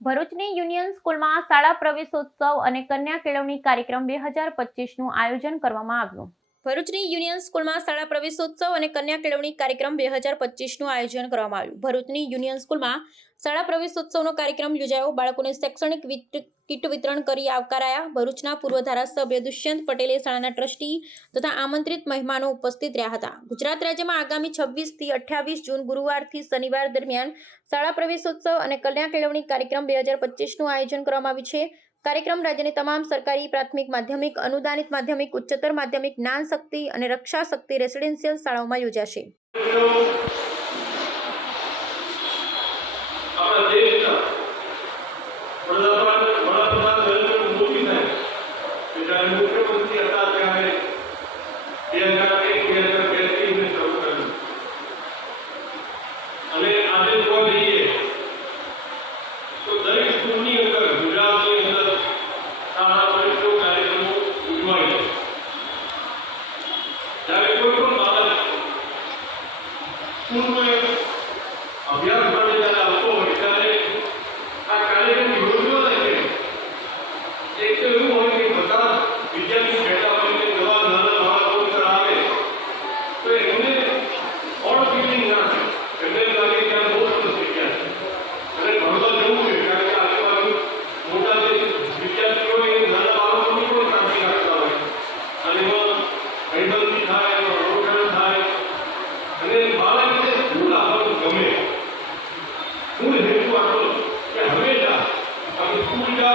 ભરૂચની યુનિયન સ્કૂલમાં શાળા પ્રવેશોત્સવ અને કન્યા કેળવણી કાર્યક્રમ બે હજાર પચીસનું આયોજન કરવામાં આવ્યું. ભરૂચની યુનિયન સ્કૂલમાં શાળા પ્રવેશોત્સવ અને કન્યા કેળવણી કાર્યક્રમ બે હજાર પચીસનું આયોજન કરવામાં આવ્યું. ભરૂચની યુનિયન સ્કૂલમાં શાળા પ્રવેશોત્સવનો કાર્યક્રમ યોજાયો. બાળકોને શૈક્ષણિક કીટ વિતરણ કરી આવકારાયા. ભરૂચના પૂર્વ ધારાસભ્ય દુષ્યંત પટેલે શાળાના ટ્રસ્ટી તથા આમંત્રિત મહેમાનો ઉપસ્થિત રહ્યા હતા. ગુજરાત રાજ્યમાં આગામી છવ્વીસથી અઠ્યાવીસ જૂન ગુરુવારથી શનિવાર દરમિયાન શાળા પ્રવેશોત્સવ અને કન્યા કેળવણી કાર્યક્રમ બે હજાર પચીસનું આયોજન કરવામાં આવ્યું છે. કાર્યક્રમ રાજ્યની તમામ સરકારી, પ્રાથમિક, માધ્યમિક, અનુદાનિત માધ્યમિક, ઉચ્ચતર માધ્યમિક, જ્ઞાન શક્તિ અને રક્ષા શક્તિ રેસિડેન્શિયલ શાળાઓમાં યોજાશે.